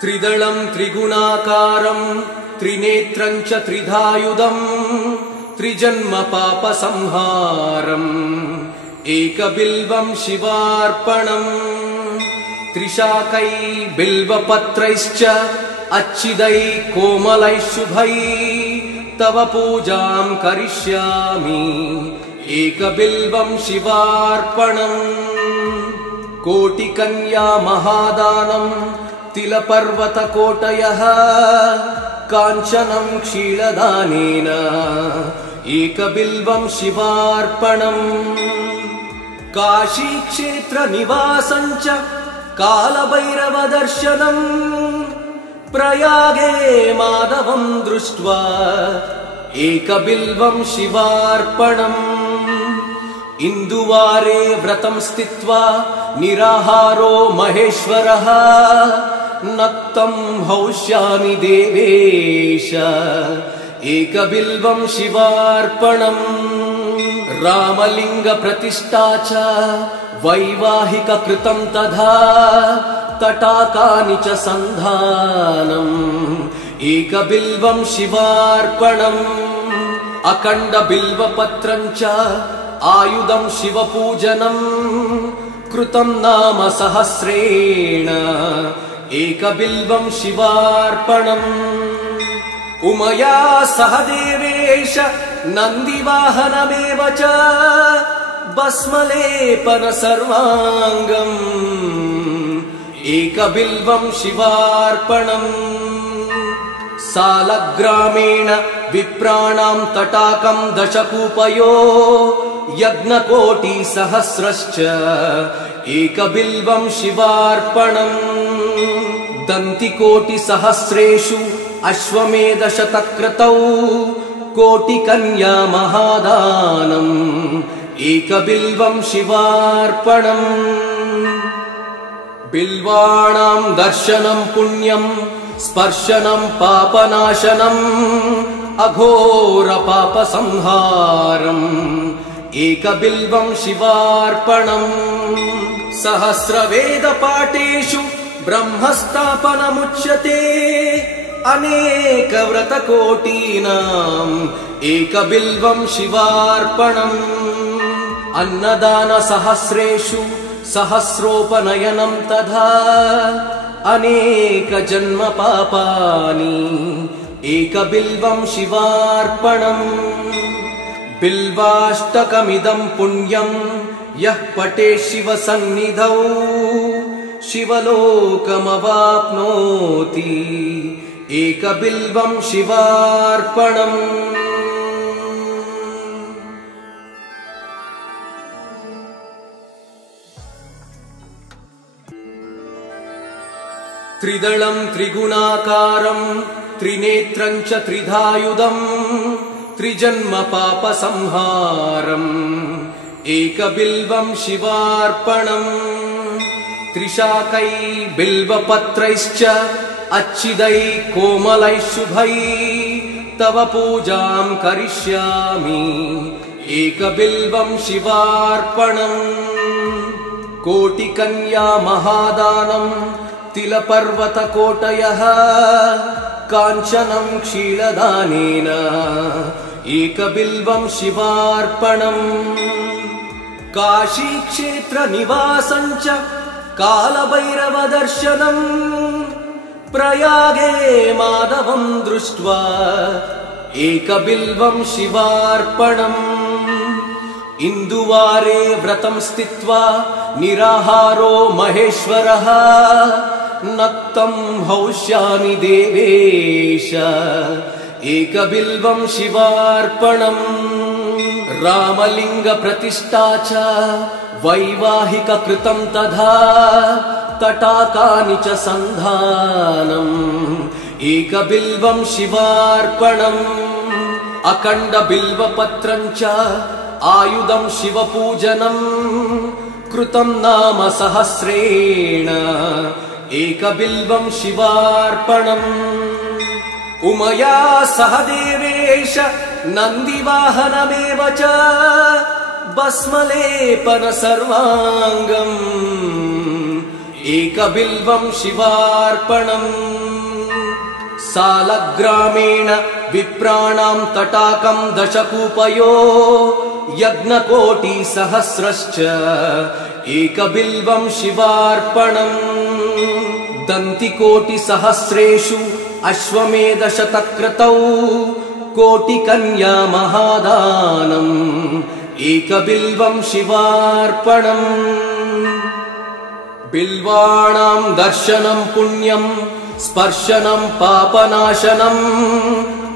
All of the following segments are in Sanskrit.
त्रिदलं त्रिगुणाकारं त्रिनेत्रं च त्रिधायुधं त्रिजन्म पापसंहारम् एकबिल्वं शिवार्पणम् त्रिशाकै बिल्वपत्रैश्च अच्छिदै कोमलै शुभै तव पूजां करिष्यामि एकबिल्वं शिवार्पणम् कोटिकन्या महादानं तिलपर्वतकोटयः काञ्चनं क्षीरदानेन एकबिल्वं शिवार्पणम् काशीक्षेत्रनिवासं च कालभैरवदर्शनम् प्रयागे माधवं दृष्ट्वा एकबिल्वं शिवार्पणम् इन्दुवारे व्रतं स्थित्वा निराहारो महेश्वरः नक्तं हौष्यामि देवेश एकबिल्वं शिवार्पणम् रामलिंग प्रतिष्ठा च वैवाहिक कृतं तथा तटाकानि च सन्धानम् एकबिल्वं शिवार्पणम् अखण्ड बिल्वपत्रं च आयुधं शिवपूजनम् कृतं नाम सहस्रेण एकबिल्वं शिवार्पणम् उमया सह देवेश नन्दिवाहनमेव च भस्मलेपन सर्वाङ्गम् एकबिल्वं शिवार्पणम् सालग्रामेण विप्राणां तटाकं दशकूपयो यज्ञकोटिसहस्रश्च एकबिल्वं शिवार्पणम् दन्तिकोटिसहस्रेषु अश्वमेधशतक्रतौ कोटिकन्या महादानम् एकबिल्वं शिवार्पणम् बिल्वाणां दर्शनं पुण्यं स्पर्शनं पापनाशनम् अघोर पापसंहारम् एकबिल्वं शिवार्पणम् सहस्रवेदपाठेषु ब्रह्मस्थापनमुच्यते अनेक व्रतकोटीनाम् एकबिल्वं शिवार्पणम् अन्नदान सहस्रेषु सहस्रोपनयनं तथा अनेक जन्म पापानि एकबिल्वं शिवार्पणम् बिल्वाष्टकमिदं पुण्यं यः पठेत् शिवसन्निधौ शिवलोकमवाप्नोति एकबिल्वं शिवार्पणम् त्रिदलं त्रिगुणाकारं त्रिनेत्रं च त्रिधायुधं त्रिजन्म पापसंहारम् एकबिल्वं शिवार्पणम् त्रिशाकै बिल्वपत्रैश्च अच्छिदै कोमलै शुभै तव पूजां करिष्यामि एकबिल्वं शिवार्पणम् कोटिकन्या महादानं तिलपर्वतकोटयः काञ्चनं क्षीरदानेन एकबिल्वं शिवार्पणम् काशीक्षेत्रनिवासं च कालभैरवदर्शनम् प्रयागे माधवं दृष्ट्वा एकबिल्वं शिवार्पणम् इन्दुवारे व्रतं स्थित्वा निराहारो महेश्वरः नक्तं हौष्यामि देवेश एकबिल्वं शिवार्पणम् रामलिंग प्रतिष्ठा च वैवाहिक कृतं तथा तटाकानि च सन्धानम् एकबिल्वं शिवार्पणम् अखण्ड बिल्वपत्रं च आयुधं शिवपूजनम् कृतं नाम सहस्रेण एकबिल्वं शिवार्पणम् उमया सह देवेश नन्दिवाहनमेव च भस्मलेपन सर्वाङ्गम् एकबिल्वं शिवार्पणम् सालग्रामेण विप्राणां तटाकं दशकूपयो यज्ञकोटिसहस्रश्च एकबिल्वं शिवार्पणम् दन्तिकोटिसहस्रेषु अश्वमेधशतक्रतौ कोटिकन्या महादानम् एकबिल्वं शिवार्पणम् बिल्वाणां दर्शनं पुण्यं स्पर्शनं पापनाशनम्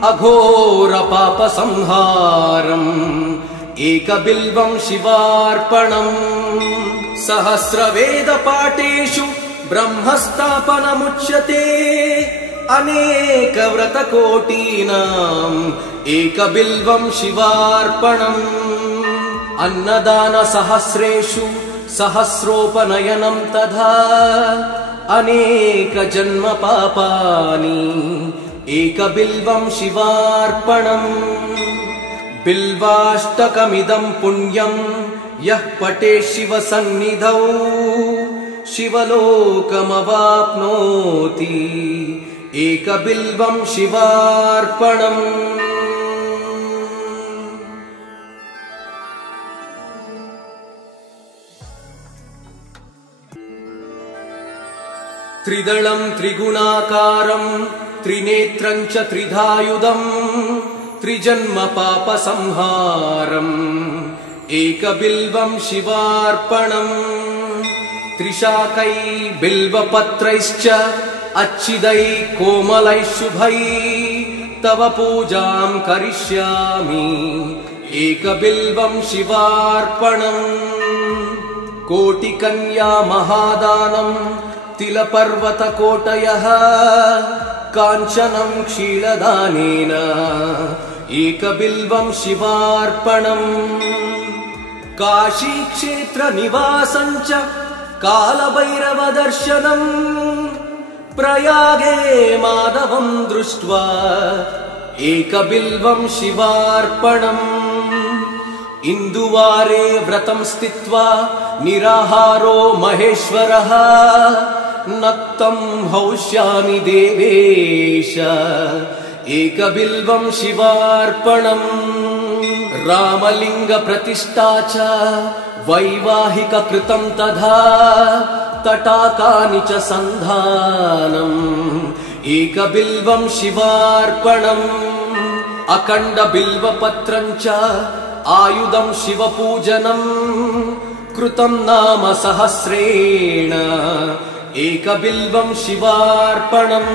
अघोरपापसंहारम् एकबिल्वं शिवार्पणम् सहस्रवेदपाठेषु ब्रह्मस्थापनमुच्यते अनेकव्रतकोटीनाम् एकबिल्वं शिवार्पणम् अन्नदानसहस्रेषु सहस्रोपनयनं तथा अनेकजन्मपापानि एकबिल्वं शिवार्पणम् बिल्वाष्टकमिदं पुण्यं यः पठेत् शिवसन्निधौ शिवलोकमवाप्नोति एकबिल्वं शिवार्पणम् त्रिदलं त्रिगुणाकारं त्रिनेत्रं च त्रिधायुधं त्रिजन्मपापसंहारम् एकबिल्वं शिवार्पणम् त्रिशाकै बिल्वपत्रैश्च अच्छिदै कोमलैः शुभै तव पूजां करिष्यामि एकबिल्वं शिवार्पणम् कोटिकन्या महादानं तिलपर्वतकोटयः काञ्चनं क्षीरदानेन एकबिल्वं शिवार्पणम् काशीक्षेत्रनिवासं च कालभैरवदर्शनम् प्रयागे माधवं दृष्ट्वा एकबिल्वं शिवार्पणम् इन्दुवारे व्रतं स्थित्वा निराहारो महेश्वरः नक्तं हौष्यामि देवेश एकबिल्वं शिवार्पणम् रामलिङ्गप्रतिष्ठा च वैवाहिककृतं तथा तटाकानि च सन्धानम् एकबिल्वं शिवार्पणम् अखण्डबिल्वपत्रं च आयुधं शिवपूजनम् कृतं नाम सहस्रेण एकबिल्वं शिवार्पणम्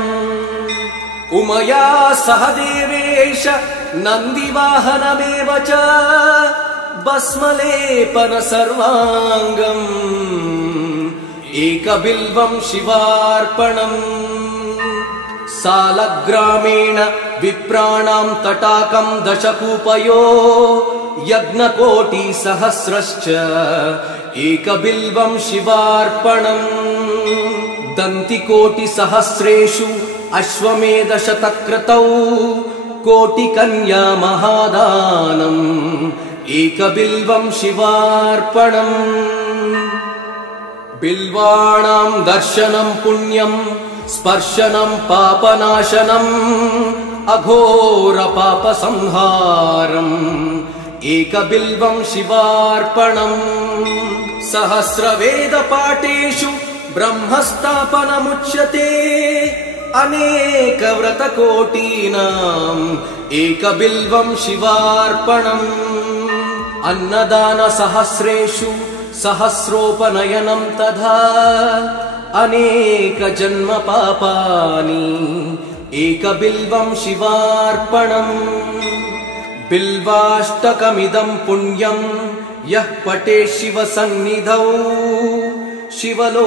उमया सह देवेश नन्दिवाहनमेव च भस्मलेपन सर्वाङ्गम् एकबिल्वं शिवार्पणम् सालग्रामेण विप्राणां तटाकं दशकूपयो यज्ञकोटिसहस्रश्च एकबिल्वं शिवार्पणम् दन्तिकोटिसहस्रेषु अश्वमेधशतक्रतौ कोटिकन्या महादानम् एकबिल्वं शिवार्पणम् बिल्वाणां दर्शनं पुण्यं स्पर्शनं पापनाशनम् अघोरपापसंहारम् एकबिल्वं शिवार्पणम् सहस्रवेदपाठेषु ब्रह्मस्थापनमुच्यते अनेकव्रतकोटीनाम् एकबिल्वं शिवार्पणम् अन्नदानसहस्रेषु सहस्रोपनयनं तथा अनेकजन्मपापानि एकबिल्वं शिवार्पणम् बिल्वाष्टकमिदं पुण्यं यः पठेत् शिवसन्निधौ शिवलोकमवाप्नोति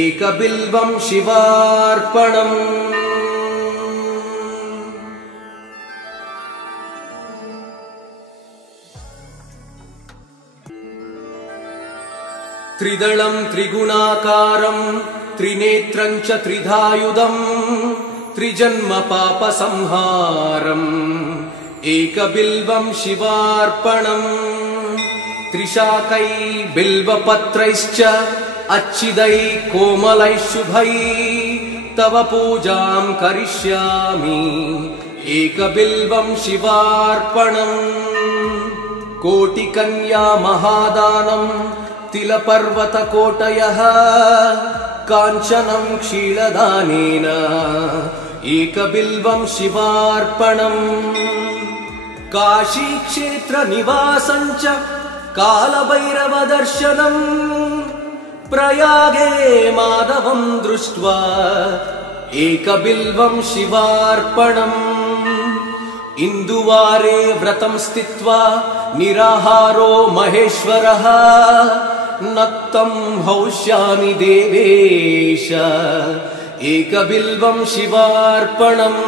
एकबिल्वं शिवार्पणम् त्रिदलं त्रिगुणाकारं त्रिनेत्रं च त्रिधायुधं त्रिजन्मपापसंहारम् एकबिल्वं शिवार्पणम् त्रिशाकै बिल्वपत्रैश्च अच्छिदै कोमलै शुभै तव पूजां करिष्यामि एकबिल्वं शिवार्पणम् कोटिकन्या महादानं तिलपर्वतकोटयः काञ्चनं क्षीरदानेन एकबिल्वं शिवार्पणम् काशीक्षेत्रनिवासं च कालभैरवदर्शनम् प्रयागे माधवं दृष्ट्वा एकबिल्वं शिवार्पणम् इन्दुवारे व्रतं स्थित्वा निराहारो महेश्वरः नक्तं हौष्यामि देवेश एकबिल्वं शिवार्पणम्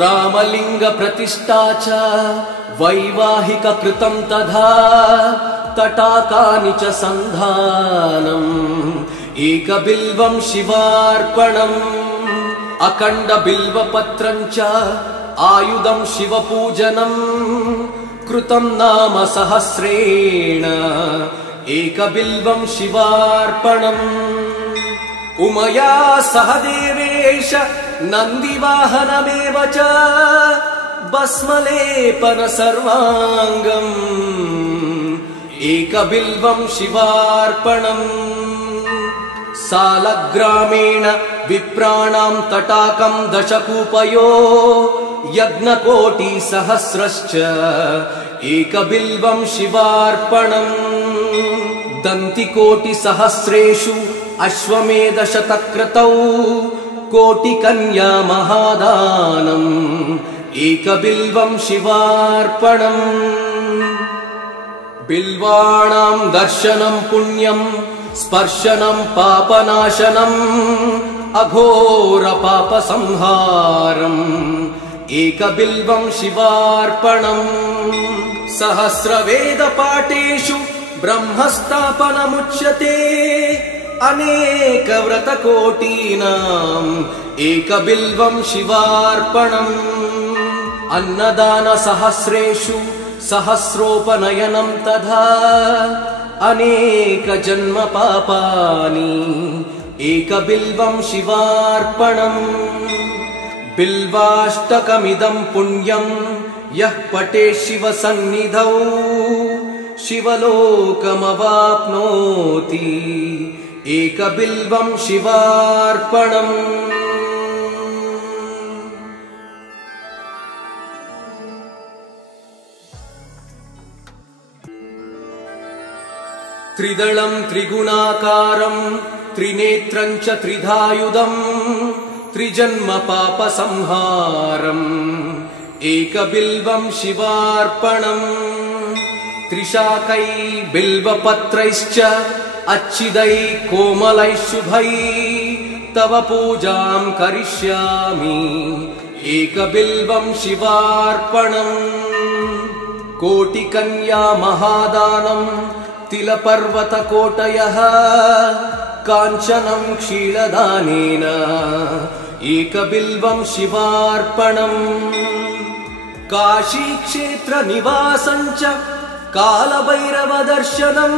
रामलिङ्गप्रतिष्ठा च वैवाहिककृतं तथा तटाकानि च सन्धानम् एकबिल्वं शिवार्पणम् अखण्डबिल्वपत्रं च आयुधं शिवपूजनम् कृतं नाम सहस्रेण एकबिल्वं शिवार्पणम् उमया सह देवेश नन्दिवाहनमेव च भस्मलेपन सर्वाङ्गम् एकबिल्वं शिवार्पणम् सालग्रामेण विप्राणां तटाकं दशकूपयो यज्ञकोटिसहस्रश्च एकबिल्वं शिवार्पणम् दन्तिकोटिसहस्रेषु अश्वमेधशतक्रतौ कोटिकन्या महादानम् एकबिल्वं शिवार्पणम् बिल्वाणां दर्शनं पुण्यं स्पर्शनं पापनाशनम् अघोरपापसंहारम् एकबिल्वं शिवार्पणम् सहस्रवेदपाठेषु ब्रह्मस्थापनमुच्यते अनेकव्रतकोटीनाम् एकबिल्वं शिवार्पणम् अन्नदानसहस्रेषु सहस्रोपनयनं तथा अनेकजन्मपापानि एकबिल्वं शिवार्पणम् बिल्वाष्टकमिदं पुण्यं यः पठेत् शिवसन्निधौ शिवलोकमवाप्नोति एकबिल्वं शिवार्पणम् त्रिदलं त्रिगुणाकारं त्रिनेत्रं च त्रिधायुधं त्रिजन्मपापसंहारम् एकबिल्वं शिवार्पणम् त्रिशाकै बिल्वपत्रैश्च अच्छिदै कोमलै शुभै तव पूजां करिष्यामि एकबिल्वं शिवार्पणम् कोटिकन्या महादानं तिलपर्वतकोटयः काञ्चनं क्षीरदानेन एकबिल्वं शिवार्पणम् काशीक्षेत्रनिवासं च कालभैरवदर्शनम्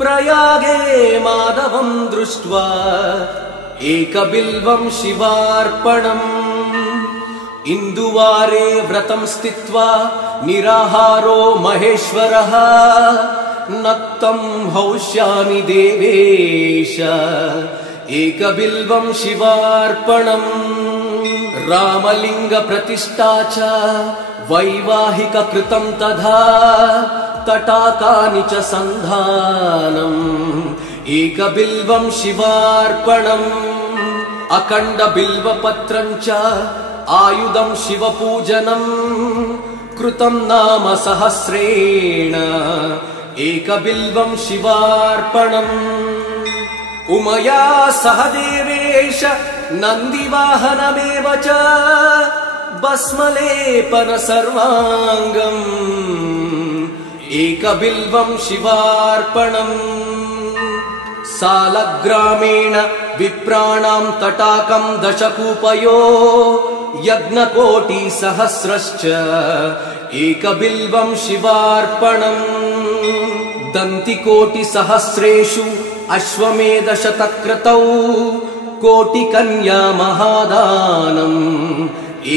प्रयागे माधवं दृष्ट्वा एकबिल्वं शिवार्पणम् इन्दुवारे व्रतं स्थित्वा निराहारो महेश्वरः नक्तं हौष्यामि देवेश एकबिल्वं शिवार्पणम् रामलिङ्गप्रतिष्ठा च वैवाहिककृतं तथा तटाकानि च सन्धानम् एकबिल्वं शिवार्पणम् अखण्डबिल्वपत्रं च आयुधं शिवपूजनम् कृतं नाम सहस्रेण एकबिल्वं शिवार्पणम् उमया सह देवेश नन्दिवाहनमेव च भस्मलेपन सर्वाङ्गम् एकबिल्वं शिवार्पणम् सालग्रामेण विप्राणां तटाकं दशकूपयो यज्ञकोटिसहस्रश्च एकबिल्वं शिवार्पणम् दन्तिकोटिसहस्रेषु अश्वमेधशतक्रतौ कोटिकन्या महादानम्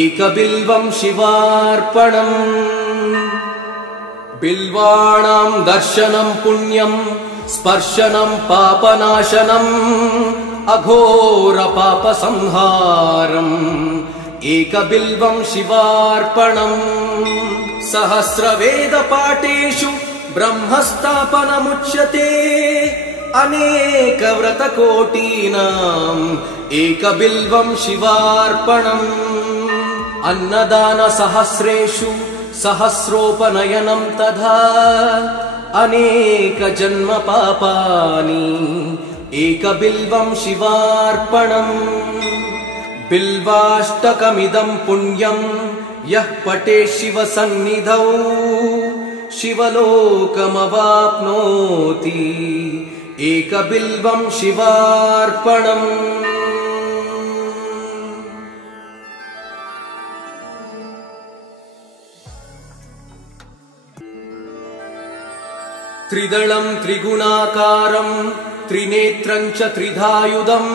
एकबिल्वं शिवार्पणम् बिल्वाणां दर्शनं पुण्यं स्पर्शनं पापनाशनम् अघोर पापसंहारम् एकबिल्वं शिवार्पणम् सहस्रवेदपाठेषु ब्रह्मस्थापनमुच्यते अनेकव्रतकोटीनाम् एकबिल्वं शिवार्पणम् अन्नदानसहस्रेषु सहस्रोपनयनं तथा अनेकजन्मपापानि एकबिल्वं शिवार्पणम् बिल्वाष्टकमिदं पुण्यं यः पठेत् शिवसन्निधौ शिवलोकमवाप्नोति एकबिल्वं शिवार्पणम् त्रिदलं त्रिगुणाकारं त्रिनेत्रं च त्रिधायुधं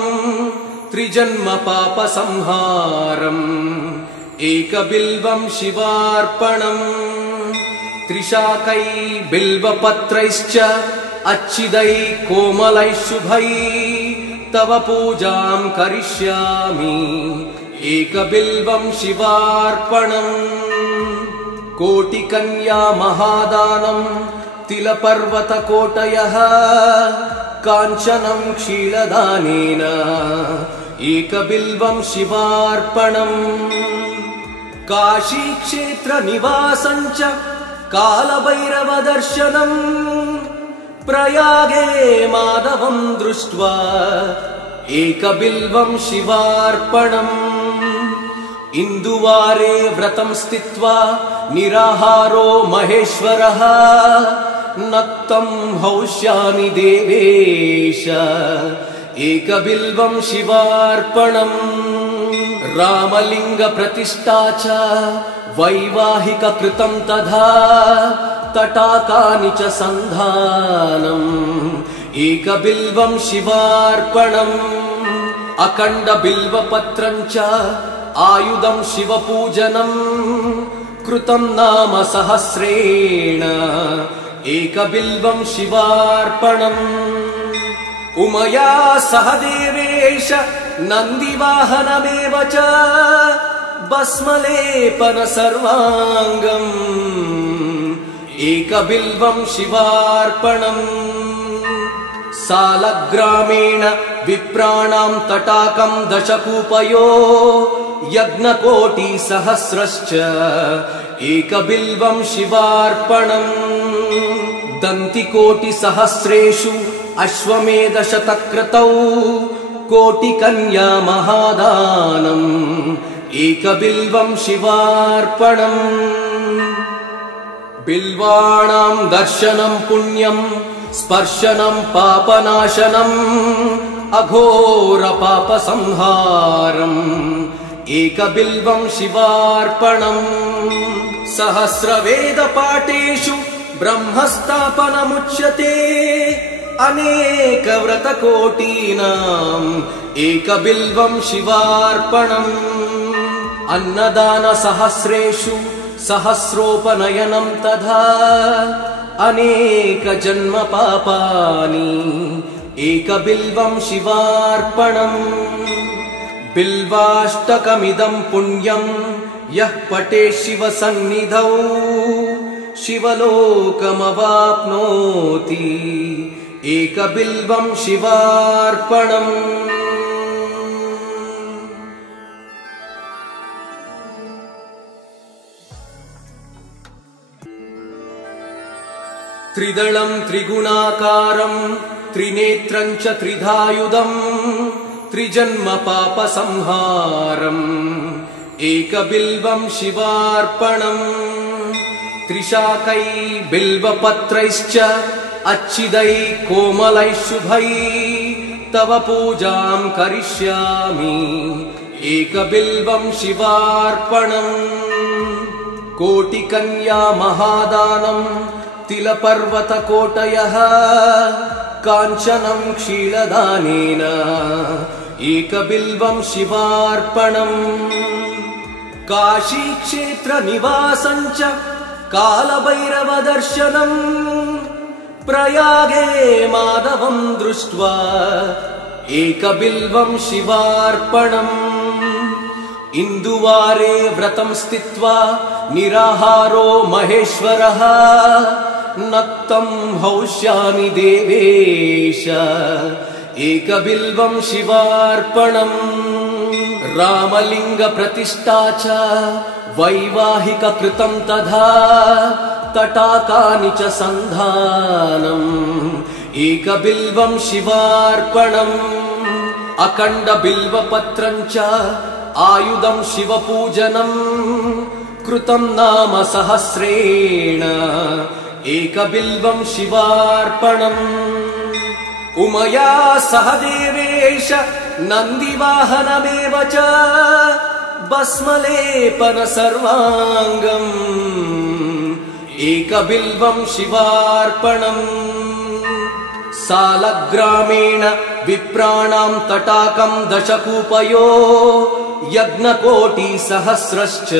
त्रिजन्म पापसंहारम् एकबिल्वं शिवार्पणम् त्रिशाकै बिल्वपत्रैश्च अच्छिदै कोमलै शुभै तव पूजां करिष्यामि एकबिल्वं शिवार्पणम् कोटिकन्या महादानं तिलपर्वतकोटयः काञ्चनं क्षीरदानेन एकबिल्वं शिवार्पणम् काशीक्षेत्रनिवासं च कालभैरवदर्शनम् प्रयागे माधवं दृष्ट्वा एकबिल्वं शिवार्पणम् इन्दुवारे व्रतं स्थित्वा निराहारो महेश्वरः नक्तं हौष्यामि देवेश एकबिल्वं शिवार्पणम् रामलिङ्गप्रतिष्ठा च वैवाहिककृतं तथा तटाकानि च सन्धानम् एकबिल्वं शिवार्पणम् अखण्डबिल्वपत्रं च आयुधं शिवपूजनम् कृतं नाम सहस्रेण एकबिल्वं शिवार्पणम् उमया सह देवेश नन्दिवाहनमेव च भस्मलेपन सर्वाङ्गम् एकबिल्वं शिवार्पणम् सालग्रामेण विप्राणां तटाकं दशकूपयो यज्ञकोटिसहस्रश्च एकबिल्वं शिवार्पणम् दन्तिकोटिसहस्रेषु अश्वमेधशतक्रतौ कोटिकन्या महादानम् एकबिल्वं शिवार्पणम् बिल्वाणां दर्शनं पुण्यं स्पर्शनं पापनाशनम् अघोर पापसंहारम् एकबिल्वं शिवार्पणम् सहस्रवेदपाठेषु ब्रह्मस्थापनमुच्यते अनेकव्रतकोटीनाम् एकबिल्वं शिवार्पणम् अन्नदानसहस्रेषु सहस्रोपनयनं तथा अनेकजन्मपापानि एकबिल्वं शिवार्पणम् बिल्वाष्टकमिदं पुण्यं यः पठेत् शिवसन्निधौ शिवलोकमवाप्नोति एकबिल्वं शिवार्पणम् त्रिदलं त्रिगुणाकारं त्रिनेत्रं च त्रिधायुधं त्रिजन्म पापसंहारम् एकबिल्वं शिवार्पणम् त्रिशाकै बिल्वपत्रैश्च अच्छिदै कोमलै शुभै तव पूजां करिष्यामि एकबिल्वं शिवार्पणम् कोटिकन्या महादानं तिलपर्वतकोटयः काञ्चनं क्षीलदानेन एकबिल्वं शिवार्पणम् काशीक्षेत्रनिवासं च कालभैरवदर्शनम् प्रयागे माधवं दृष्ट्वा एकबिल्वं शिवार्पणम् इन्दुवारे व्रतं स्थित्वा निराहारो महेश्वरः नक्तं हौष्यामि देवेश एकबिल्वं शिवार्पणम् रामलिङ्गप्रतिष्ठा च वैवाहिककृतं तथा तटाकानि च सन्धानम् एकबिल्वं शिवार्पणम् अखण्डबिल्वपत्रं च आयुधं शिवपूजनम् कृतं नाम सहस्रेण एकबिल्वं शिवार्पणम् उमया सह देवेश नन्दिवाहनमेव च भस्मलेपन सर्वाङ्गम् एकबिल्वं शिवार्पणम् सालग्रामेण विप्राणां तटाकं दशकूपयो यज्ञकोटिसहस्रश्च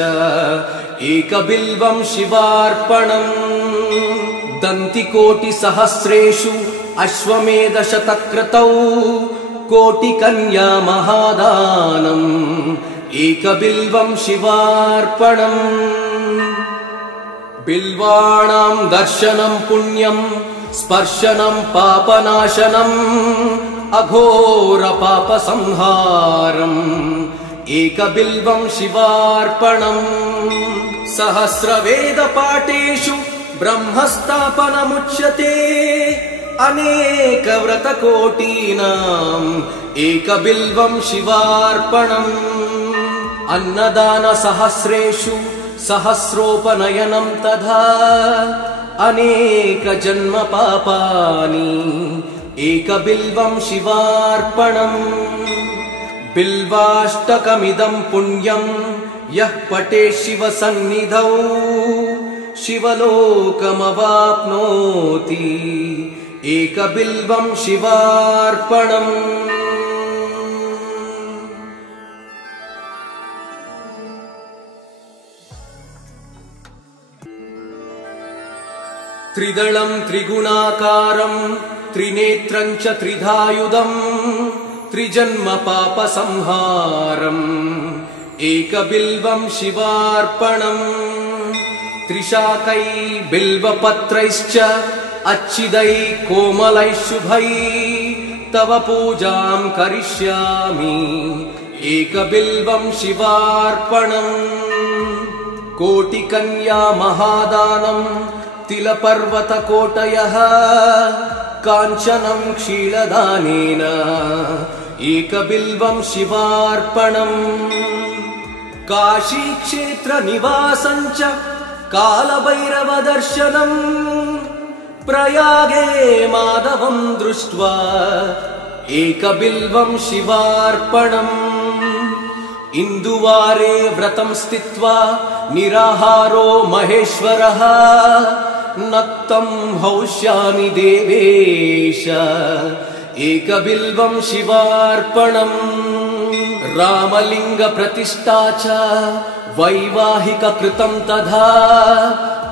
एकबिल्वं शिवार्पणम् दन्तिकोटिसहस्रेषु अश्वमेधशतक्रतौ कोटिकन्या महादानम् एकबिल्वं शिवार्पणम् बिल्वाणां दर्शनं पुण्यं स्पर्शनं पापनाशनम् अघोरपापसंहारम् एकबिल्वं शिवार्पणम् सहस्रवेदपाठेषु ब्रह्मस्थापनमुच्यते अनेकव्रतकोटीनाम् एकबिल्वं शिवार्पणम् अन्नदानसहस्रेषु सहस्रोपनयनं तथा अनेकजन्मपापानि एकबिल्वं शिवार्पणम् बिल्वाष्टकमिदं पुण्यं यः पठेत् शिवसन्निधौ शिवलोकमवाप्नोति एकबिल्वं शिवार्पणम् त्रिदलं त्रिगुणाकारं त्रिनेत्रं च त्रिधायुधं त्रिजन्मपापसंहारम् एकबिल्वं शिवार्पणम् त्रिशाकै बिल्वपत्रैश्च अच्छिदै कोमलै शुभै तव पूजां करिष्यामि एकबिल्वं शिवार्पणम् कोटिकन्या महादानं तिलपर्वतकोटयः काञ्चनं क्षीलदानेन एकबिल्वं शिवार्पणम् काशीक्षेत्रनिवासं च कालभैरवदर्शनम् प्रयागे माधवं दृष्ट्वा एकबिल्वं शिवार्पणम् इन्दुवारे व्रतं स्थित्वा निराहारो महेश्वरः नक्तं हौष्यामि देवेश एकबिल्वं शिवार्पणम् रामलिङ्गप्रतिष्ठा च वैवाहिककृतं तथा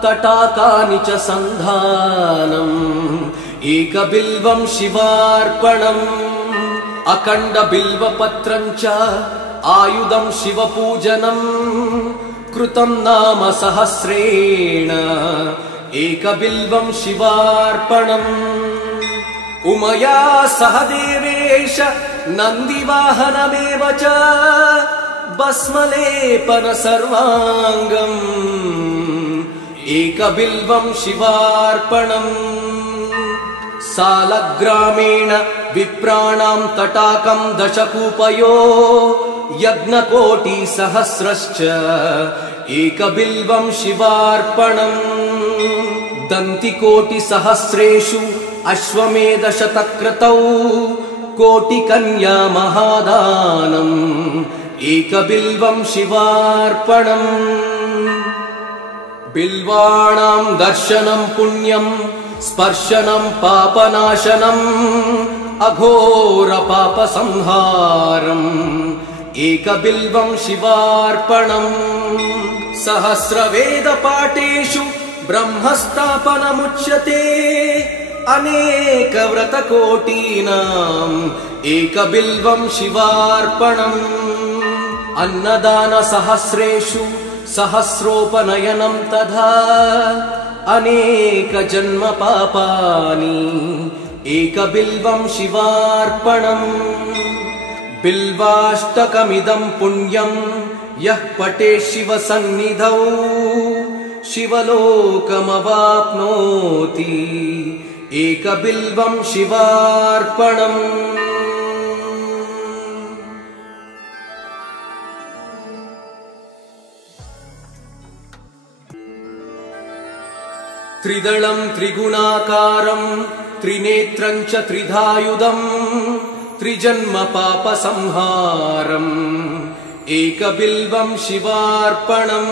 तटाकानि च सन्धानम् एकबिल्वं शिवार्पणम् अखण्डबिल्वपत्रं च आयुधं शिवपूजनम् कृतं नाम सहस्रेण एकबिल्वं शिवार्पणम् उमया सह देवेश नन्दिवाहनमेव च भस्मलेपन सर्वाङ्गम् एकबिल्वं शिवार्पणम् सालग्रामेण विप्राणां तटाकं दशकूपयो यज्ञकोटिसहस्रश्च एकबिल्वं शिवार्पणम् दन्तिकोटिसहस्रेषु अश्वमेधशतक्रतौ कोटिकन्या महादानम् एकबिल्वं शिवार्पणम् बिल्वाणां दर्शनं पुण्यं स्पर्शनं पापनाशनम् अघोर पापसंहारम् एकबिल्वं शिवार्पणम् सहस्रवेदपाठेषु ब्रह्मस्थापनमुच्यते अनेकव्रतकोटीनाम् एकबिल्वं शिवार्पणम् अन्नदानसहस्रेषु सहस्रोपनयनं तथा अनेकजन्म पापानि एकबिल्वं शिवार्पणम् बिल्वाष्टकमिदं पुण्यं यः पठेत् शिवसन्निधौ शिवलोकमवाप्नोति एकबिल्वं शिवार्पणम् त्रिदलं त्रिगुणाकारं त्रिनेत्रं च त्रिधायुधं त्रिजन्म पापसंहारम् एकबिल्वं शिवार्पणम्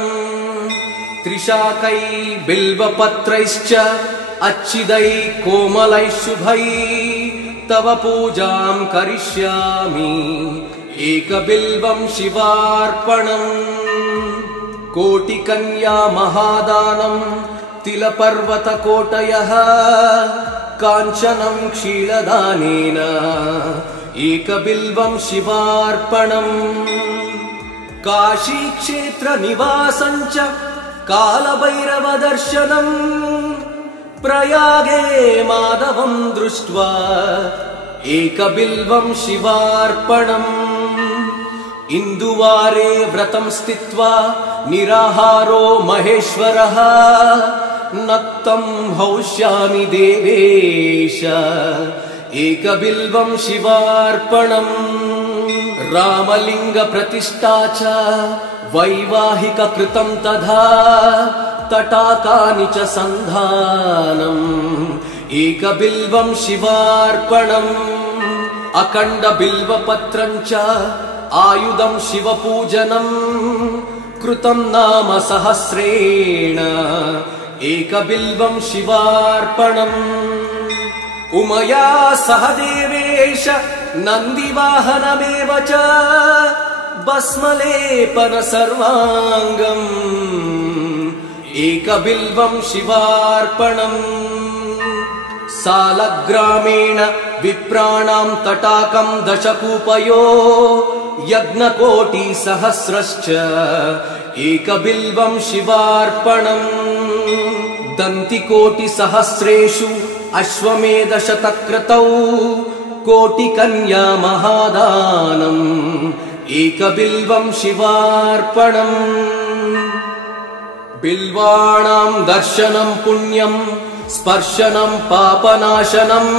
त्रिशाकै बिल्वपत्रैश्च अच्छिदै कोमलैः शुभै तव पूजां करिष्यामि एकबिल्वं शिवार्पणम् कोटिकन्या महादानं तिलपर्वतकोटयः काञ्चनं क्षीरदानेन एकबिल्वं शिवार्पणम् काशीक्षेत्रनिवासं च कालभैरवदर्शनम् प्रयागे माधवं दृष्ट्वा एकबिल्वं शिवार्पणम् इन्दुवारे व्रतं स्थित्वा निराहारो महेश्वरः नक्तं हौष्यामि देवेश एकबिल्वं शिवार्पणम् रामलिङ्गप्रतिष्ठा च वैवाहिककृतं तथा तटाकानि च सन्धानम् एकबिल्वं शिवार्पणम् अखण्डबिल्वपत्रं च आयुधं शिवपूजनम् कृतं नाम सहस्रेण एकबिल्वं शिवार्पणम् उमया सह देवेश नन्दिवाहनमेव च भस्मलेपन सर्वाङ्गम् एकबिल्वं शिवार्पणम् सालग्रामेण विप्राणां तटाकं दशकूपयो यज्ञकोटिसहस्रश्च एकबिल्वं शिवार्पणम् दन्तिकोटिसहस्रेषु अश्वमेधशतक्रतौ कोटिकन्या महादानम् एकबिल्वं शिवार्पणम् बिल्वाणां दर्शनं पुण्यं स्पर्शनं पापनाशनम्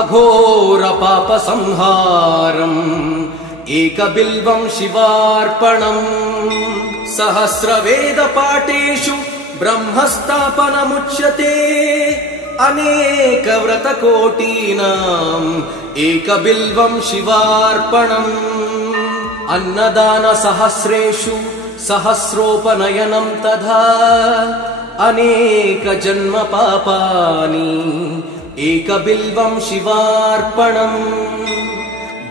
अघोर पापसंहारम् एकबिल्वं शिवार्पणम् सहस्रवेदपाठेषु ब्रह्मस्थापनमुच्यते अनेकव्रतकोटीनाम् एकबिल्वं शिवार्पणम् अन्नदानसहस्रेषु सहस्रोपनयनं तथा अनेकजन्म पापानि एकबिल्वं शिवार्पणम्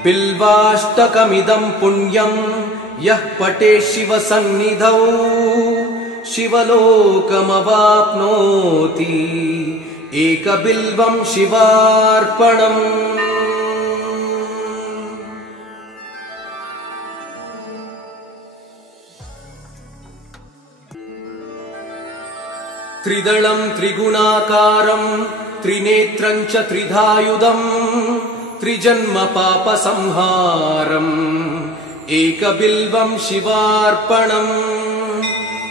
बिल्वाष्टकमिदं पुण्यं यः पठेत् शिवसन्निधौ शिवलोकमवाप्नोति एकबिल्वं शिवार्पणम् त्रिदलं त्रिगुणाकारं त्रिनेत्रं च त्रिधायुधं त्रिजन्म पापसंहारम् एकबिल्वं शिवार्पणम्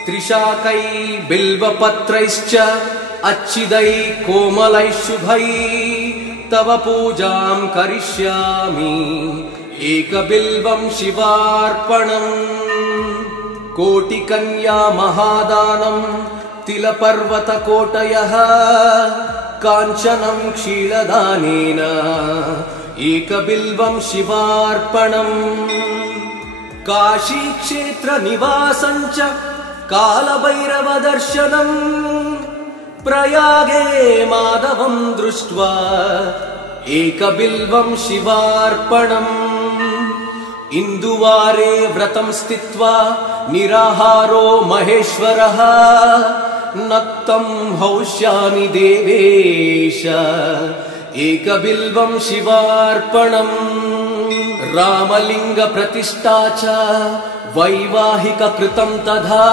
त्रिशाकै बिल्वपत्रैश्च अच्छिदै कोमलैः शुभै तव पूजां करिष्यामि एकबिल्वं शिवार्पणम् कोटिकन्या महादानं तिलपर्वतकोटयः काञ्चनं क्षीरदानेन एकबिल्वं शिवार्पणम् काशीक्षेत्रनिवासं च कालभैरवदर्शनम् प्रयागे माधवं दृष्ट्वा एकबिल्वं शिवार्पणम् इन्दुवारे व्रतं स्थित्वा निराहारो महेश्वरः नक्तं हौष्यामि देवेश एकबिल्वं शिवार्पणम् रामलिंग प्रतिष्ठा च वैवाहिक कृतं तथा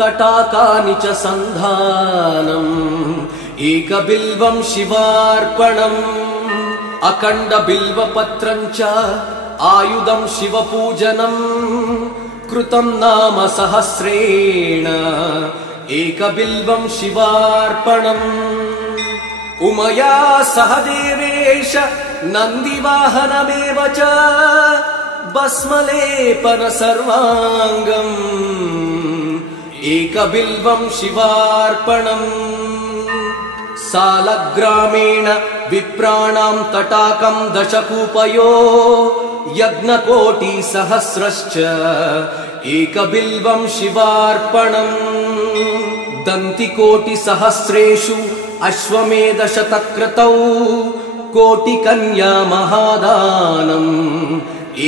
तटाकानि च सन्धानम् एकबिल्वं शिवार्पणम् अखण्ड बिल्वपत्रं च आयुधं शिवपूजनम् कृतं नाम सहस्रेण एकबिल्वं शिवार्पणम् उमया सह देवेश नन्दिवाहनमेव च भस्मलेपन सर्वाङ्गम् एकबिल्वं शिवार्पणम् सालग्रामेण विप्राणां तटाकं दशकूपयो यज्ञकोटिसहस्रश्च एकबिल्वं शिवार्पणम् दन्तिकोटिसहस्रेषु अश्वमेधशतक्रतौ कोटिकन्या महादानम्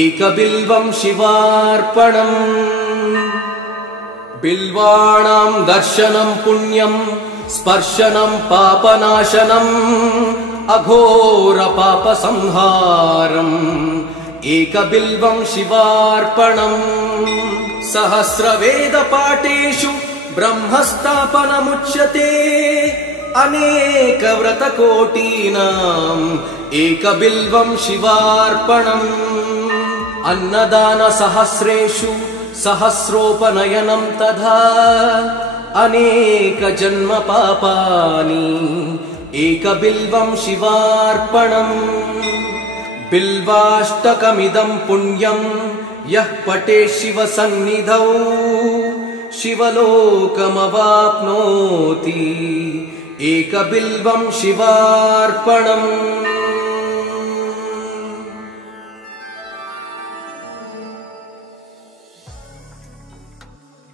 एकबिल्वं शिवार्पणम् बिल्वाणां दर्शनं पुण्यं स्पर्शनं पापनाशनम् अघोर पापसंहारम् एकबिल्वं शिवार्पणम् सहस्रवेदपाठेषु ब्रह्मस्थापनमुच्यते अनेक व्रतकोटीनाम् एकबिल्वं शिवार्पणम् अन्नदान सहस्रेषु सहस्रोपनयनं तथा अनेक जन्म पापानि एकबिल्वं शिवार्पणम् बिल्वाष्टकमिदं पुण्यं यः पठेत् शिवसन्निधौ शिवलोकमवाप्नोति एकबिल्वं शिवार्पणम्।